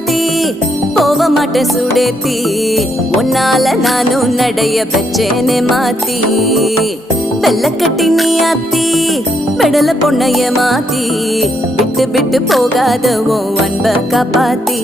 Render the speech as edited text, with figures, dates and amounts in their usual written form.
மாத்தி போக மாட்டேன் சுடேத்தி உன்னால நானும் நடைய பெச்சேனே மாத்தி வெள்ளக்கட்டி நீ ஆத்தி பெடல பொண்ணைய மாத்தி விட்டு விட்டு போகாத உன் அன்ப காப்பாத்தி